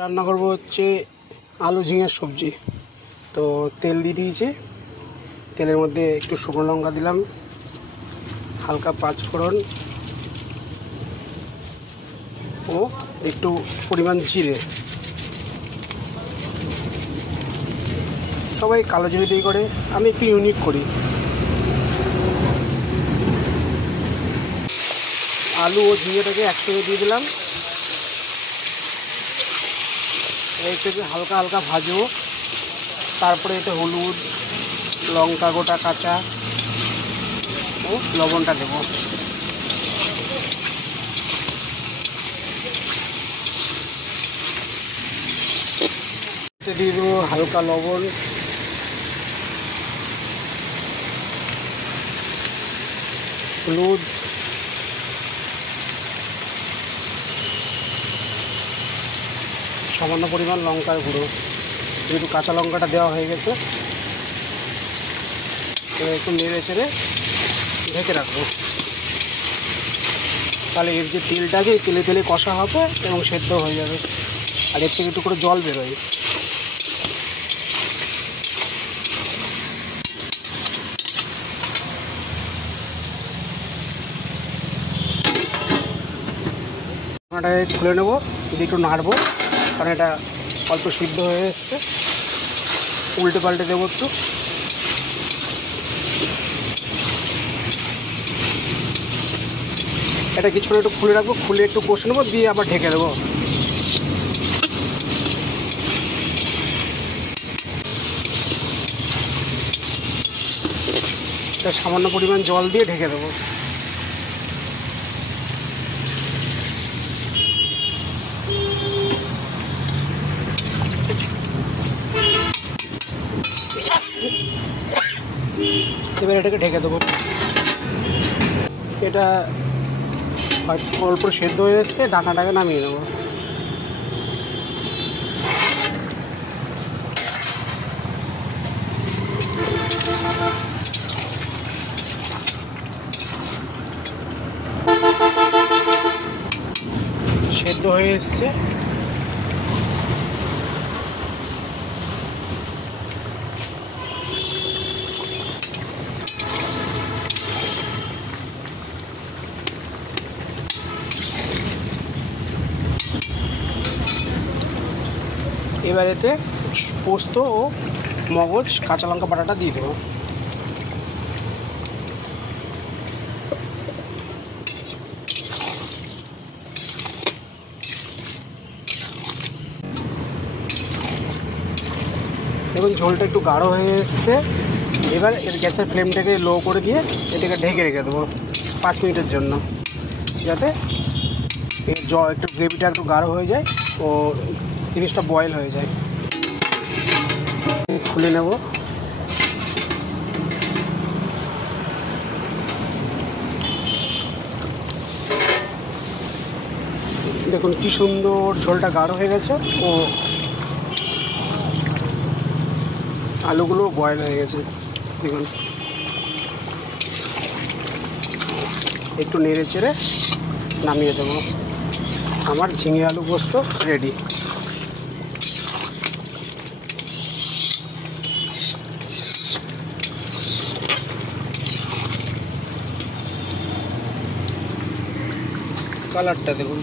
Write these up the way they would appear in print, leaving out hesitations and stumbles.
রান্না করব হচ্ছে আলু ঝিঙের সবজি। তো তেল দিয়ে দিয়েছি, তেলের মধ্যে একটু শুকনো লঙ্কা দিলাম, হালকা পাঁচফোড়ন ও একটু পরিমাণ জিরে। সবাই কালো জিরে দিয়ে করে, আমি একটু ইউনিক করি। আলু ও ঝিঙেটাকে একসঙ্গে দিয়ে দিলাম, এইটাকে হালকা হালকা ভাজবো। তারপরে এতে হলুদ, লঙ্কা গোটা কাঁচা ও লবণটা দেবো। এতে দিয়ে দেবো হালকা লবণ, হলুদ, সামান্য পরিমাণ লঙ্কার গুঁড়ো। যেহেতু কাঁচা লঙ্কাটা দেওয়া হয়ে গেছে, একটু নেড়ে চেড়ে ঢেকে রাখবো। তাহলে এর যে তেলটা আছে এই তেলে তেলে কষা হবে এবং সেদ্ধ হয়ে যাবে, আর এর থেকে একটু করে জল বেরোয়। ঢাকনাটাকে খুলে নেবো, দিয়ে একটু নাড়বো, কারণ এটা অল্প সিদ্ধ হয়ে এসছে। উল্টে পাল্টে দেবো একটু। এটা কিছুক্ষণ একটু খুলে রাখবো, খুলে একটু কষে নেবো, দিয়ে আবার ঢেকে দেবো। এটা সামান্য পরিমাণ জল দিয়ে ঢেকে দেবো। এবার এটাকে ঢেকে দেবো। এটা অল্প সেদ্ধ হয়ে যাচ্ছে, ঢাকনাটাকে নামিয়ে দেবো। সেদ্ধ হয়ে এসছে, এবার এতে পোস্ত ও মগজ কাঁচা লঙ্কা বাটাটা দিয়ে দেবো। দেখুন ঝোলটা একটু গাঢ় হয়ে এসছে। এবার এর গ্যাসের ফ্লেমটাকে লো করে দিয়ে এটাকে ঢেকে রেখে দেবো 5 মিনিটের জন্য, যাতে এর একটু গ্রেভিটা একটু গাঢ় হয়ে যায় ও জিনিসটা বয়েল হয়ে যায়। খুলে নেব। দেখুন কি সুন্দর ঝোলটা গাঢ় হয়ে গেছে ও আলুগুলো বয়েল হয়ে গেছে। দেখুন একটু নেড়ে চেড়ে নামিয়ে দেবো। আমার ঝিঙে আলু পোস্ত রেডি। কালারটা দেখুন।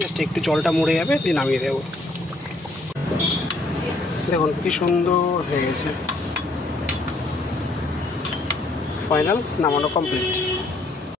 জাস্ট একটু জলটা মরে যাবে, দিয়ে নামিয়ে দেবো। দেখুন কি সুন্দর হয়ে গেছে। ফাইনাল নামানো কমপ্লিট।